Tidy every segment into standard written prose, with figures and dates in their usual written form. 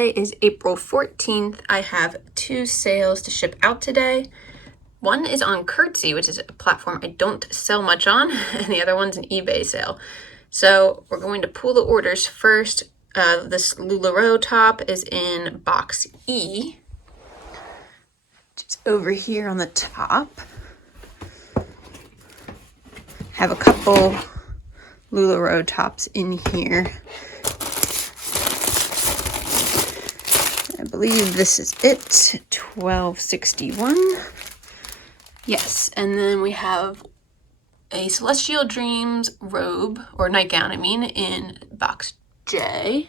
Today is April 14th. I have 2 sales to ship out today. One is on Curtsy, which is a platform I don't sell much on, and the other one's an eBay sale. So we're going to pull the orders first. This LuLaRoe top is in box E. It's over here on the top. Have a couple LuLaRoe tops in here. I believe this is it, $12.61. Yes, and then we have a Celestial Dreams robe, or nightgown, in box J,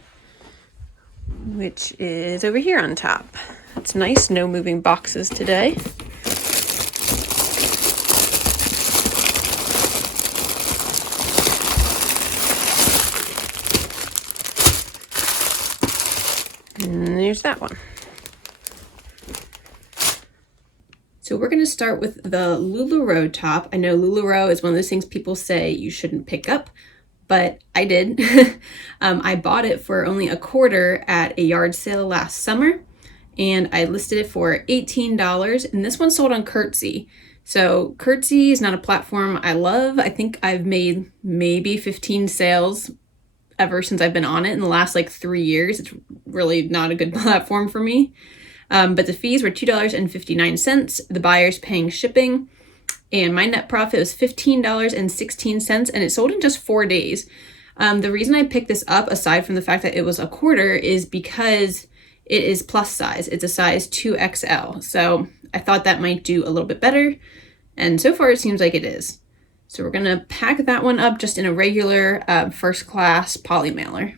which is over here on top. It's nice, no moving boxes today. And there's that one. So we're going to start with the LuLaRoe top. I know LuLaRoe is one of those things people say you shouldn't pick up, but I did. I bought it for only $1/4 at a yard sale last summer, and I listed it for $18, and this one sold on Curtsy. So Curtsy is not a platform I love. I think I've made maybe 15 sales ever since I've been on it in the last 3 years. It's really not a good platform for me. But the fees were $2.59. The buyer's paying shipping, and my net profit was $15.16, and it sold in just 4 days. The reason I picked this up, aside from the fact that it was $1/4, is because it is plus size. It's a size 2XL. So I thought that might do a little bit better, and so far it seems like it is. So we're gonna pack that one up just in a regular first class poly mailer.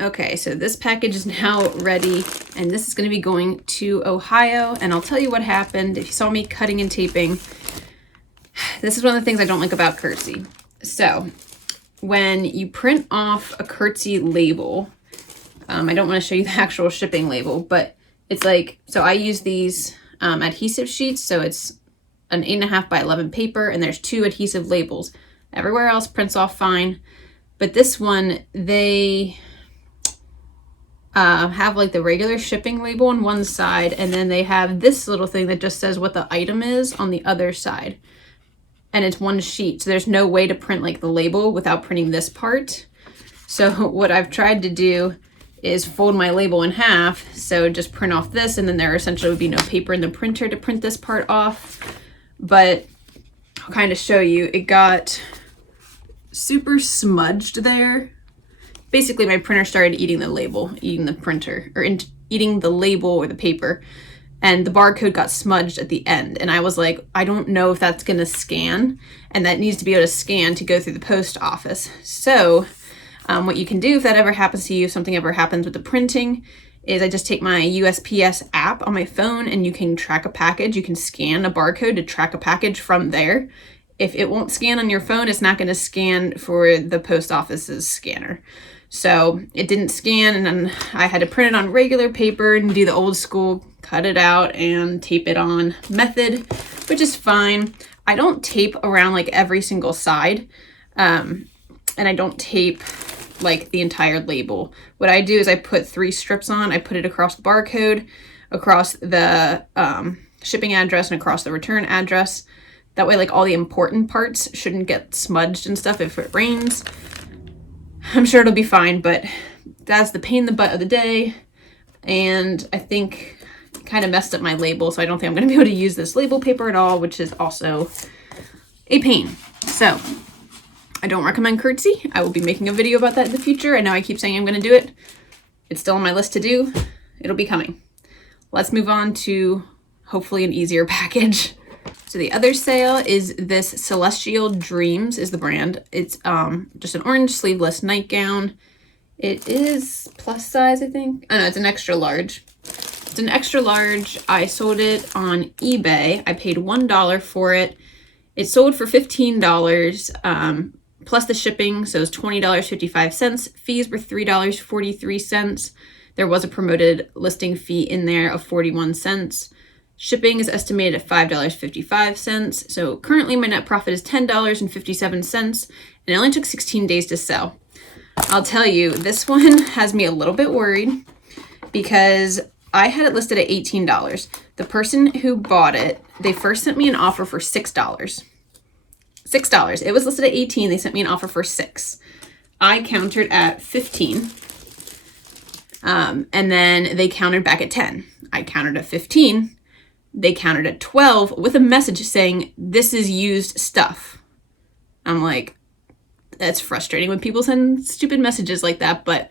Okay, so this package is now ready, and this is going to be going to Ohio, and I'll tell you what happened. If you saw me cutting and taping, this is one of the things I don't like about Curtsy. So when you print off a Curtsy label, I don't want to show you the actual shipping label, but it's so I use these adhesive sheets, so it's an 8.5 by 11 paper, and there's 2 adhesive labels. Everywhere else prints off fine, but this one, they have the regular shipping label on one side, and then they have this little thing that just says what the item is on the other side, and it's one sheet, so there's no way to print the label without printing this part. So what I've tried to do is fold my label in half, so just print off this, and then there essentially would be no paper in the printer to print this part off. But I'll kind of show you, it got super smudged there. Basically, my printer started eating the label, eating the printer, or eating the label or the paper, and the barcode got smudged at the end. And I was like, I don't know if that's going to scan, and that needs to be able to scan to go through the post office. So what you can do if that ever happens to you, if something ever happens with the printing, is I just take my USPS app on my phone, and you can track a package. You can scan a barcode to track a package from there. If it won't scan on your phone, it's not going to scan for the post office's scanner. So it didn't scan, and then I had to print it on regular paper and do the old school cut it out and tape it on method, which is fine. I don't tape around every single side, and I don't tape the entire label. What I do is I put 3 strips on. I put it across the barcode, across the shipping address, and across the return address. That way all the important parts shouldn't get smudged and stuff if it rains. I'm sure it'll be fine, but that's the pain in the butt of the day, and I think it kind of messed up my label, so I don't think I'm going to be able to use this label paper at all, which is also a pain. So I don't recommend Curtsy. I will be making a video about that in the future. I know I keep saying I'm going to do it. It's still on my list to do. It'll be coming. Let's move on to hopefully an easier package. So the other sale is this Celestial Dreams is the brand. It's just an orange sleeveless nightgown. It is plus size, I think. Oh no, it's an extra large. It's an extra large. I sold it on eBay. I paid $1 for it. It sold for $15 plus the shipping, so it was $20.55. Fees were $3.43. There was a promoted listing fee in there of 41 cents. Shipping is estimated at $5.55. So currently my net profit is $10.57, and it only took 16 days to sell. I'll tell you, this one has me a little bit worried because I had it listed at $18. The person who bought it, they first sent me an offer for $6. $6. It was listed at 18. They sent me an offer for $6. I countered at 15. And then they countered back at 10. I countered at 15. They countered at 12 with a message saying, "This is used stuff." I'm like, that's frustrating when people send stupid messages like that, but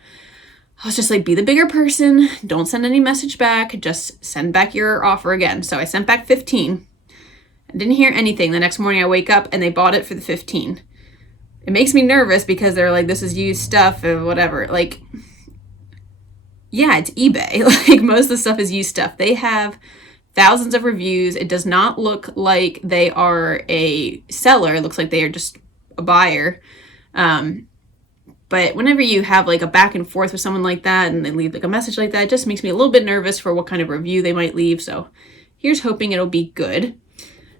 I was just like, be the bigger person. Don't send any message back. Just send back your offer again. So I sent back 15. I didn't hear anything. The next morning I wake up and they bought it for the 15. It makes me nervous because they're like, this is used stuff or whatever. Like, yeah, it's eBay. Like, most of the stuff is used stuff. They have thousands of reviews. It does not look like they are a seller. It looks like they are just a buyer. But whenever you have like a back and forth with someone like that and they leave like a message like that, it just makes me a little bit nervous for what kind of review they might leave. So here's hoping it'll be good.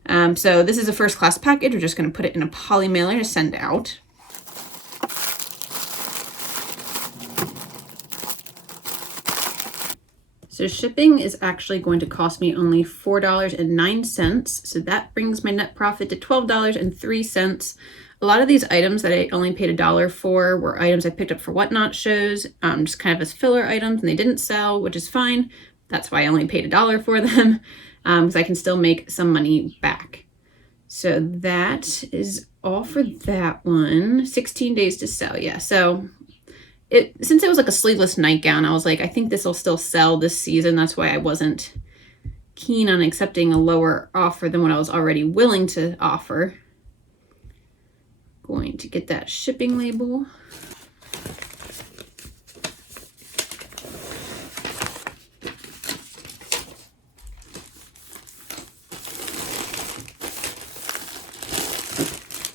So this is a first class package. We're just going to put it in a poly mailer to send out. So shipping is actually going to cost me only $4.09. So that brings my net profit to $12.03. A lot of these items that I only paid $1 for were items I picked up for Whatnot shows, just kind of as filler items, and they didn't sell, which is fine. That's why I only paid $1 for them, because I can still make some money back. So that is all for that one. 16 days to sell, yeah. So since it was like a sleeveless nightgown, I was like, I think this will still sell this season. That's why I wasn't keen on accepting a lower offer than what I was already willing to offer. Going to get that shipping label.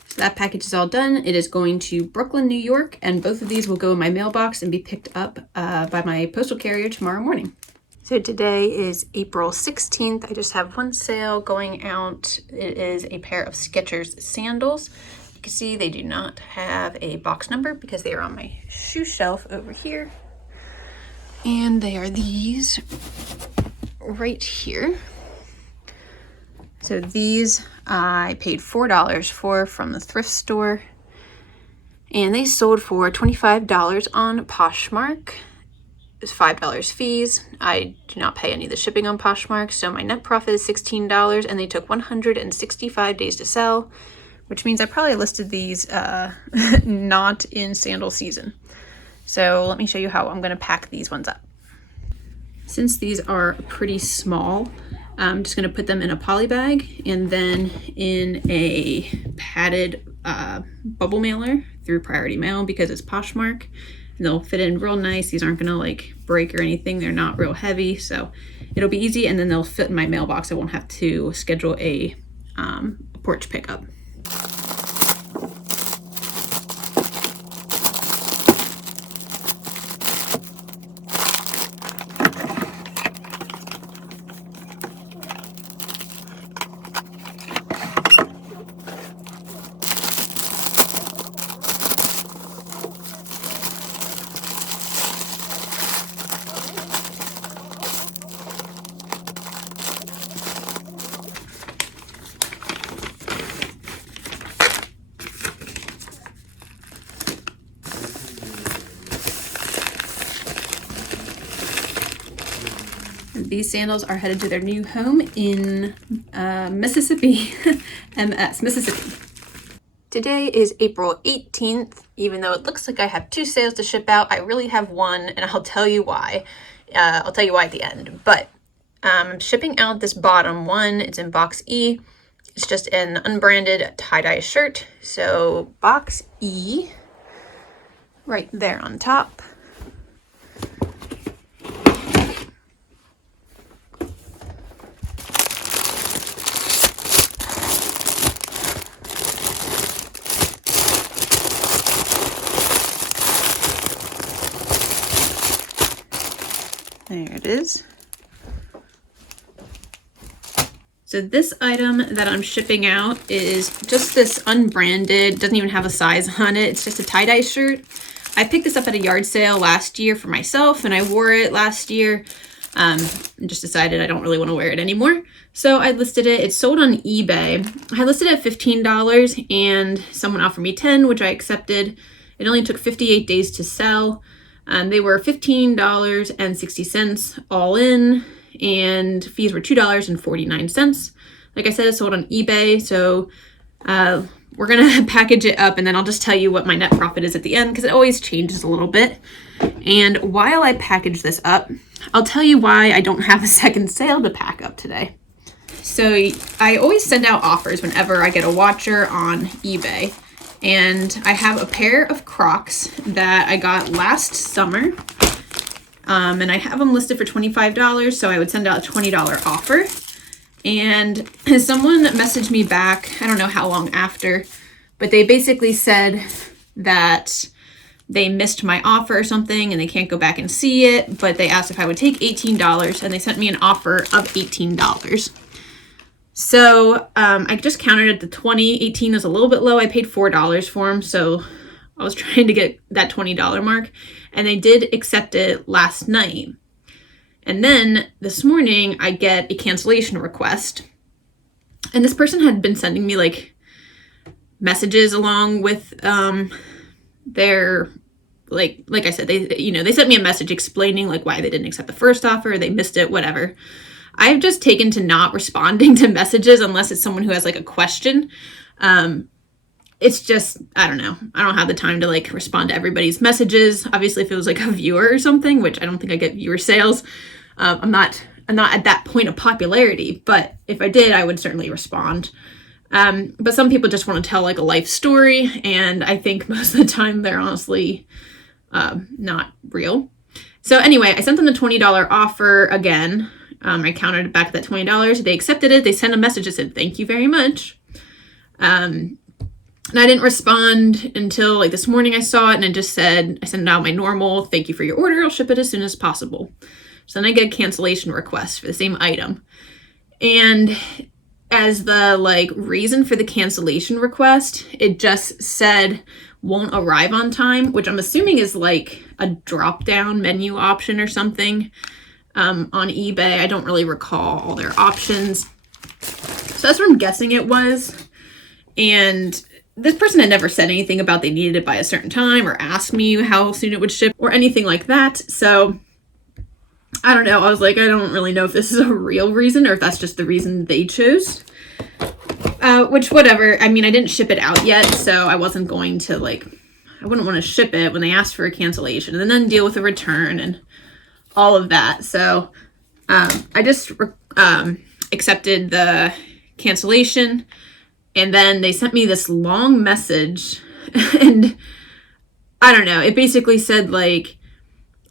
So that package is all done. It is going to Brooklyn, New York, and both of these will go in my mailbox and be picked up by my postal carrier tomorrow morning. So today is April 16th. I just have one sale going out. It is a pair of Skechers sandals. You can see they do not have a box number because they are on my shoe shelf over here. And they are these right here. So these I paid $4 for from the thrift store. And they sold for $25 on Poshmark. It's $5 fees. I do not pay any of the shipping on Poshmark, so my net profit is $16, and they took 165 days to sell, which means I probably listed these not in sandal season. So let me show you how I'm going to pack these ones up. Since these are pretty small, I'm just going to put them in a poly bag and then in a padded bubble mailer through Priority Mail because it's Poshmark. And they'll fit in real nice. These aren't gonna like break or anything. They're not real heavy, so it'll be easy, and then they'll fit in my mailbox. I won't have to schedule a porch pickup. These sandals are headed to their new home in Mississippi, Mississippi. Today is April 18th. Even though it looks like I have 2 sales to ship out, I really have one, and I'll tell you why. I'll tell you why at the end. But I'm shipping out this bottom one. It's in box E. It's just an unbranded tie-dye shirt. So box E, right there on top. There it is. So this item that I'm shipping out is just this unbranded, doesn't even have a size on it. It's just a tie-dye shirt. I picked this up at a yard sale last year for myself, and I wore it last year. And just decided I don't really want to wear it anymore. So I listed it. It's sold on eBay. I listed it at $15 and someone offered me $10, which I accepted. It only took 58 days to sell. They were $15.60 all in, and fees were $2.49. Like I said, it's sold on eBay. So we're going to package it up, and then I'll just tell you what my net profit is at the end, because it always changes a little bit. And while I package this up, I'll tell you why I don't have a second sale to pack up today. So I always send out offers whenever I get a watcher on eBay. And I have a pair of Crocs that I got last summer. And I have them listed for $25, so I would send out a $20 offer. And someone messaged me back, I don't know how long after, but they basically said that they missed my offer or something and they can't go back and see it, but they asked if I would take $18, and they sent me an offer of $18. So I just counted at the 20. 18 was a little bit low. I paid $4 for them, so I was trying to get that $20 mark, and they did accept it last night. And then this morning I get a cancellation request, and this person had been sending me like messages along with their, like I said, they sent me a message explaining like why they didn't accept the first offer, they missed it, whatever. I've just taken to not responding to messages unless it's someone who has like a question. It's just, I don't know. I don't have the time to like respond to everybody's messages. Obviously, if it was like a viewer or something, which I don't think I get viewer sales, I'm not at that point of popularity, but if I did, I would certainly respond. But some people just want to tell like a life story, and I think most of the time they're honestly not real. So anyway, I sent them the $20 offer again. I counted it back at that $20. They accepted it. They sent a message that said, "Thank you very much." And I didn't respond until like this morning I saw it, and it just said, I sent out my normal, "Thank you for your order. I'll ship it as soon as possible." So then I get a cancellation request for the same item. And as the like reason for the cancellation request, it just said "won't arrive on time," which I'm assuming is like a drop down menu option or something on eBay. I don't really recall all their options. So that's what I'm guessing it was. And this person had never said anything about they needed it by a certain time or asked me how soon it would ship or anything like that. So I don't know. I was like, I don't really know if this is a real reason or if that's just the reason they chose. Which, whatever. I mean, I didn't ship it out yet, so I wasn't going to, like, I wouldn't want to ship it when they asked for a cancellation and then deal with a return and all of that. So I just accepted the cancellation, and then they sent me this long message, and I don't know. It basically said, like,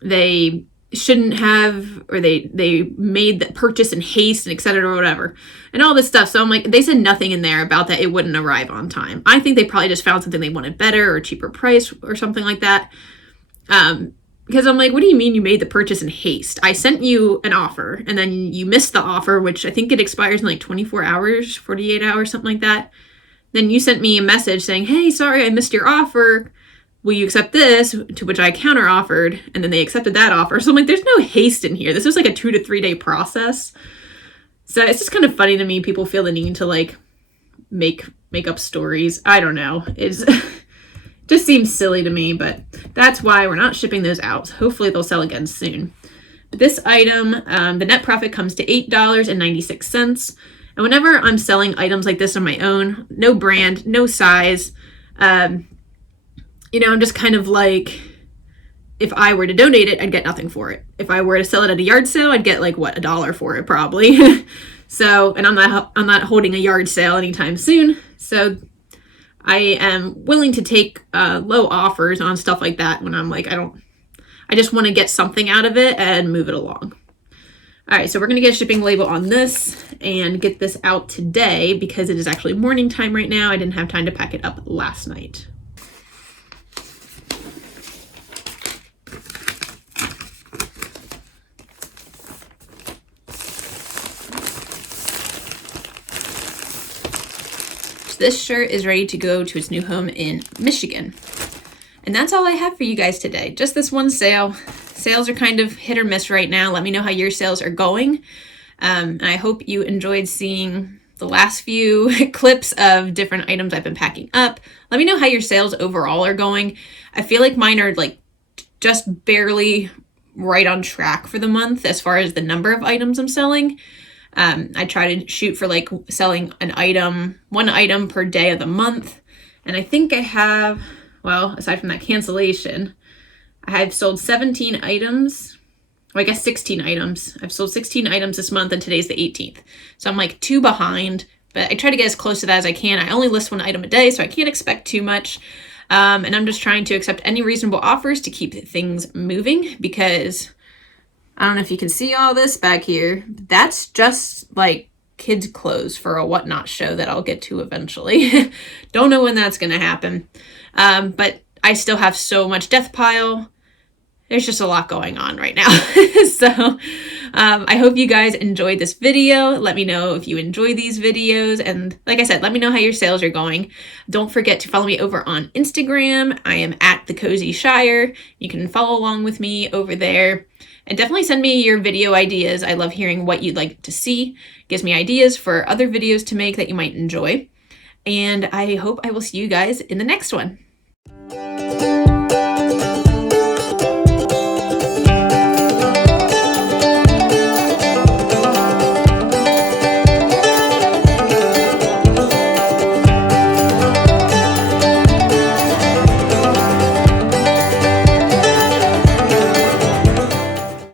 they shouldn't have, or they made the purchase in haste and et cetera or whatever and all this stuff. So I'm like, they said nothing in there about that it wouldn't arrive on time. I think they probably just found something they wanted better or cheaper price or something like that. Because I'm like, what do you mean you made the purchase in haste? I sent you an offer and then you missed the offer, which I think it expires in like 24 hours, 48 hours, something like that. Then you sent me a message saying, "Hey, sorry, I missed your offer. Will you accept this?" To which I counter offered, and then they accepted that offer. So I'm like, there's no haste in here. This was like a 2 to 3 day process. So it's just kind of funny to me. People feel the need to like make up stories. I don't know. It's just seems silly to me, but that's why we're not shipping those out. So hopefully they'll sell again soon. But this item, the net profit comes to $8.96. And whenever I'm selling items like this on my own, no brand, no size, I'm just kind of like, if I were to donate it, I'd get nothing for it. If I were to sell it at a yard sale, I'd get like $1 for it probably. So, and I'm not holding a yard sale anytime soon. So I am willing to take low offers on stuff like that when I'm like, I just want to get something out of it and move it along. All right, so we're going to get a shipping label on this and get this out today because it is actually morning time right now. I didn't have time to pack it up last night. So this shirt is ready to go to its new home in Michigan. And that's all I have for you guys today. Just this one sale. Sales are kind of hit or miss right now. Let me know how your sales are going. And I hope you enjoyed seeing the last few clips of different items I've been packing up. Let me know how your sales overall are going. I feel like mine are like just barely right on track for the month as far as the number of items I'm selling. I try to shoot for like selling one item per day of the month. And I think I have, well, aside from that cancellation, I have sold 17 items. Well, I guess 16 items. I've sold 16 items this month and today's the 18th. So I'm like 2 behind, but I try to get as close to that as I can. I only list 1 item a day, so I can't expect too much. And I'm just trying to accept any reasonable offers to keep things moving, because I don't know if you can see all this back here. That's just like kids' clothes for a Whatnot show that I'll get to eventually. Don't know when that's going to happen. But I still have so much death pile. There's just a lot going on right now. So I hope you guys enjoyed this video. Let me know if you enjoy these videos. And like I said, let me know how your sales are going. Don't forget to follow me over on Instagram. I am at TheCozyShire. You can follow along with me over there. And definitely send me your video ideas. I love hearing what you'd like to see. It gives me ideas for other videos to make that you might enjoy. And I hope I will see you guys in the next one.